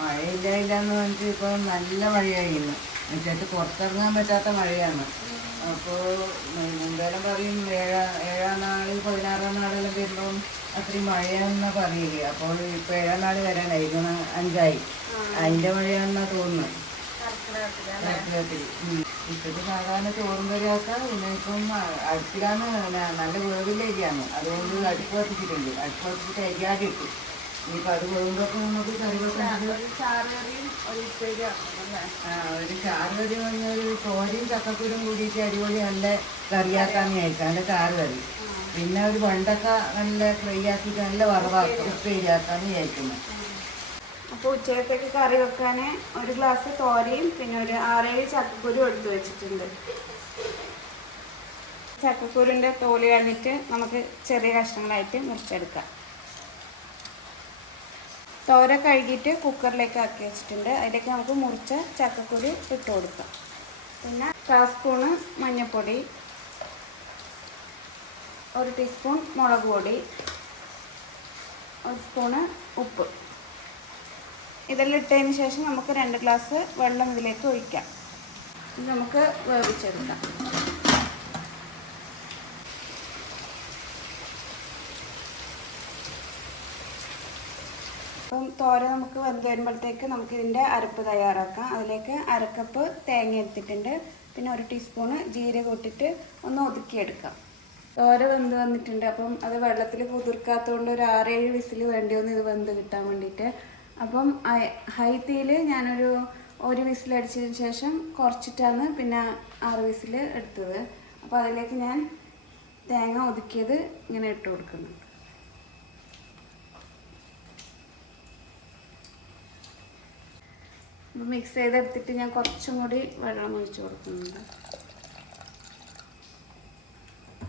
മഴയില്ലായില്ലെന്ന് പറഞ്ഞിട്ട് ഇപ്പം നല്ല മഴയായിരുന്നു എന്നുവെച്ചിട്ട് പുറത്തിറങ്ങാൻ പറ്റാത്ത മഴയാണ്. അപ്പോൾ എന്തായാലും പറയും ഏഴാ ഏഴാം നാൾ പതിനാറാം നാളെല്ലാം വരുമ്പം അത്രയും മഴയാണെന്നാണ് പറയുക. അപ്പോൾ ഇപ്പോൾ ഏഴാം നാൾ വരാനായി ഇന്ന് അഞ്ചായി. അതിന്റെ മഴയാണെന്നാണ് തോന്നുന്നത് കർക്കിടകത്തിൽ ഇപ്പോഴത്തെ സാധാരണ ചോറും കറിയാക്കാം പിന്നെ ഇപ്പം അടുപ്പിലാണ്. നല്ല വേവില്ല അരിയാണ്. അതുകൊണ്ട് അടുപ്പ് കത്തിച്ചിട്ടുണ്ട്. അടുപ്പ് കത്തിച്ചിട്ട് അരിയാതെ ഇട്ടു. ഇനിയിപ്പോൾ അത് വേകുമ്പോൾ നമുക്ക് ഒരു ഉപ്പേരി ആക്കണം ഒരു തോരയും ചക്കക്കുരും കൂടിയിട്ട് അടിപൊളി നല്ല കറിയാക്കാന്ന് ചോദിക്കാം നല്ല ചാറ് കറി പിന്നെ ഒരു വെണ്ടക്ക നല്ല ഫ്രൈ ആക്കിയിട്ട് നല്ല വറവാക്കി ഉപ്പേരിയാക്കാന്ന് വിചാരിക്കുന്നു. അപ്പോൾ ഉച്ചക്കത്തേക്ക് കറി വെക്കാൻ ഒരു ഗ്ലാസ് തോരയും പിന്നെ ഒരു ആറേഴ് ചക്കക്കുരു എടുത്തു വെച്ചിട്ടുണ്ട്. ചക്കക്കുരുന്റെ തോൽ കളഞ്ഞിട്ട് നമുക്ക് ചെറിയ കഷ്ണങ്ങളായിട്ട് മുറിച്ചെടുക്കാം. തോര കഴുകിയിട്ട് കുക്കറിലേക്ക് ആക്കി വെച്ചിട്ടുണ്ട്. അതിലേക്ക് നമുക്ക് മുറിച്ച ചക്കക്കുരു ഇട്ട് കൊടുക്കാം. പിന്നെ കാ സ്പൂണ് മഞ്ഞൾപ്പൊടി ഒരു ടീസ്പൂൺ മുളക് പൊടി ഒരു സ്പൂണ് ഉപ്പ്. ഇതെല്ലാം ഇട്ടതിന് ശേഷം നമുക്ക് രണ്ട് ഗ്ലാസ് വെള്ളം ഇതിലേക്ക് ഒഴിക്കാം. ഇത് നമുക്ക് വേവിച്ചെടുക്കാം. അപ്പം തോര നമുക്ക് വെന്ത് വരുമ്പോഴത്തേക്ക് നമുക്ക് ഇതിന്റെ അരപ്പ് തയ്യാറാക്കാം. അതിലേക്ക് അരക്കപ്പ് തേങ്ങ എടുത്തിട്ടുണ്ട്. പിന്നെ ഒരു ടീസ്പൂണ് ജീരകം ഇട്ടിട്ട് ഒന്ന് ഒതുക്കിയെടുക്കാം. തോര വെന്ത് വന്നിട്ടുണ്ട്. അപ്പം അത് വെള്ളത്തിൽ കുതിർക്കാത്തതുകൊണ്ട് ഒരു ആറേഴ് വിസിൽ വേണ്ടി ഒന്ന് ഇത് വെന്ത് കിട്ടാൻ വേണ്ടിയിട്ട്. അപ്പം ഹൈ തീയിൽ ഞാനൊരു ഒരു വിസിൽ അടിച്ചതിന് ശേഷം കുറച്ചിട്ടാണ് പിന്നെ ആറ് വിസിൽ എടുത്തത്. അപ്പോൾ അതിലേക്ക് ഞാൻ തേങ്ങ ഒതുക്കിയത് ഇങ്ങനെ ഇട്ട് കൊടുക്കുന്നു. മിക്സ് ചെയ്തെടുത്തിട്ട് ഞാൻ കുറച്ചും കൂടി വെള്ളം ഒഴിച്ച് കൊടുക്കുന്നുണ്ട്.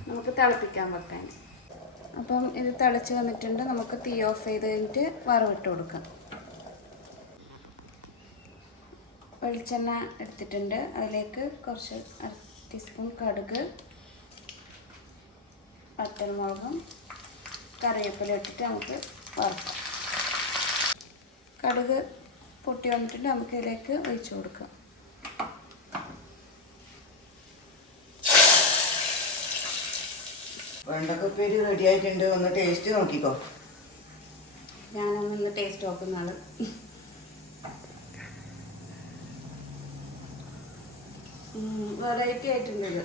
നമുക്ക് തിളപ്പിക്കാൻ വെക്കാൻ. അപ്പം ഇത് തിളച്ച് വന്നിട്ടുണ്ട്. നമുക്ക് തീ ഓഫ് ചെയ്ത് കഴിഞ്ഞിട്ട് വറവിട്ട് കൊടുക്കാം. വെളിച്ചെണ്ണ എടുത്തിട്ടുണ്ട്. അതിലേക്ക് കുറച്ച് അര ടീസ്പൂൺ കടുക് വറ്റൽമുളകും കറിവേപ്പില ഇട്ടിട്ട് നമുക്ക് വറുക്കാം. കടുക് പൊട്ടി വന്നിട്ടുണ്ട്. നമുക്ക് ഇതിലേക്ക് ഒഴിച്ചു കൊടുക്കാം. വെണ്ടക്കപ്പേരി റെഡി ആയിട്ടുണ്ട്. ഒന്ന് ടേസ്റ്റ് നോക്കിക്കോ. ഞാനൊന്ന് ടേസ്റ്റ് നോക്കുന്ന ആൾ വെറൈറ്റി ആയിട്ടുണ്ട് ഇത്.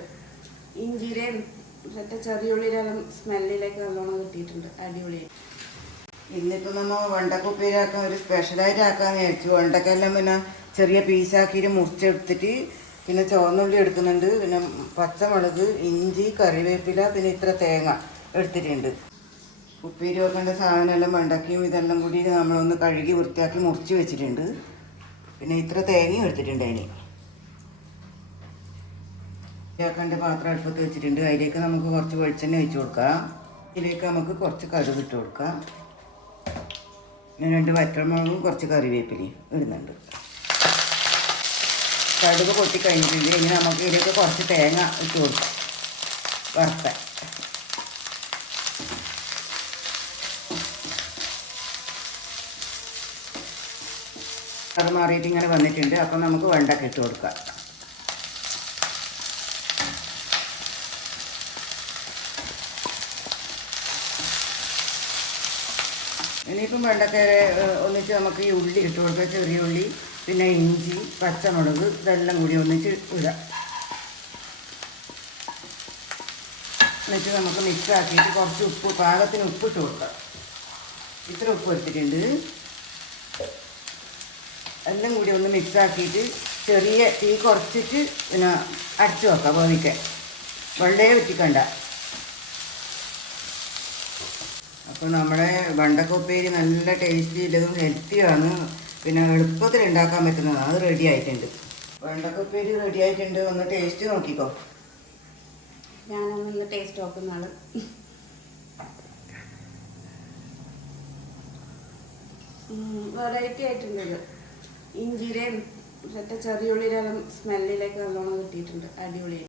ഇഞ്ചിയുടെയും മറ്റേ ചെറിയുള്ളിയിലും സ്മെല്ലിലേക്ക് നല്ലോണം കിട്ടിയിട്ടുണ്ട്. അടിപൊളി ഇന്നിപ്പോൾ നമ്മൾ വെണ്ടക്ക ഉപ്പേരാക്കാൻ ഒരു സ്പെഷ്യലായിട്ട് ആക്കാൻ വിചാരിച്ചു. വെണ്ടക്കെല്ലാം പിന്നെ ചെറിയ പീസാക്കിയിട്ട് മുറിച്ചെടുത്തിട്ട് പിന്നെ ചുവന്നുള്ളി എടുക്കുന്നുണ്ട്. പിന്നെ പച്ചമുളക് ഇഞ്ചി കറിവേപ്പില പിന്നെ ഇത്ര തേങ്ങ എടുത്തിട്ടുണ്ട്. ഉപ്പേരി വെക്കേണ്ട സാധനമെല്ലാം വെണ്ടക്കയും ഇതെല്ലാം കൂടി നമ്മളൊന്ന് കഴുകി വൃത്തിയാക്കി മുറിച്ച് വെച്ചിട്ടുണ്ട്. പിന്നെ ഇത്ര തേങ്ങയും എടുത്തിട്ടുണ്ട് അതിന്. വൃത്തിയാക്കേണ്ട പാത്രം അടുപ്പത്ത് വെച്ചിട്ടുണ്ട്. അതിലേക്ക് നമുക്ക് കുറച്ച് വെളിച്ചെണ്ണ ഒഴിച്ച് കൊടുക്കാം. ഇതിലേക്ക് നമുക്ക് കുറച്ച് കടുക് ഇട്ട് കൊടുക്കാം. പിന്നെ രണ്ട് വറ്റൽമുളകും കുറച്ച് കറിവേപ്പിലയും ഇടുന്നുണ്ട്. കടുക് പൊട്ടി കഴിഞ്ഞിട്ടുണ്ട്. ഇനി നമുക്ക് ഇതിലേക്ക് കുറച്ച് തേങ്ങ ഇട്ട് കൊടുക്കാം. വറുത്ത. അത് മാറിയിട്ട് ഇങ്ങനെ വന്നിട്ടുണ്ട്. അപ്പം നമുക്ക് വെണ്ടക്ക ഇട്ട് കൊടുക്കാം. ഇനിയിപ്പം വെണ്ടക്ക ഏഹ്, ഒന്നിച്ച് നമുക്ക് ഈ ഉള്ളി ഇട്ട് കൊടുക്കുക ചെറിയ ഉള്ളി പിന്നെ ഇഞ്ചി പച്ചമുളക് ഇതെല്ലാം കൂടി ഒന്നിച്ച് ഇടാം എന്നിട്ട് നമുക്ക് മിക്സ് ആക്കിയിട്ട് കുറച്ച് ഉപ്പ് പാകത്തിന് ഉപ്പ് ഇട്ട് കൊടുക്കാം. ഇത്ര ഉപ്പ് എടുത്തിട്ടുണ്ട്. എല്ലാം കൂടി ഒന്ന് മിക്സ് ആക്കിയിട്ട് ചെറിയ തീ കുറച്ചിട്ട് പിന്നെ അടച്ചു വെക്കാം വേവിക്കാൻ. വെള്ളയെ വെച്ചിക്കണ്ട അപ്പോൾ നമ്മുടെ വെണ്ടക്കൊപ്പേരി നല്ല ടേസ്റ്റി ഉള്ളതും ഹെൽത്തിയാണ്. പിന്നെ എളുപ്പത്തിൽ ഉണ്ടാക്കാൻ പറ്റുന്നതാണ്. അത് റെഡി ആയിട്ടുണ്ട്. വെണ്ടക്കൊപ്പേരി റെഡി ആയിട്ടുണ്ട്. ഒന്ന് ടേസ്റ്റ് നോക്കിക്കോ. ഞാനൊന്ന് ടേസ്റ്റ് നോക്കുന്നതാണ്. വെറൈറ്റി ആയിട്ടുണ്ട് ഇത്. ഇഞ്ചിയുടെയും മറ്റേ ചെറിയുള്ളിയിലും സ്മെല്ലിലേക്ക് നല്ലോണം കിട്ടിയിട്ടുണ്ട്. അടിപൊളി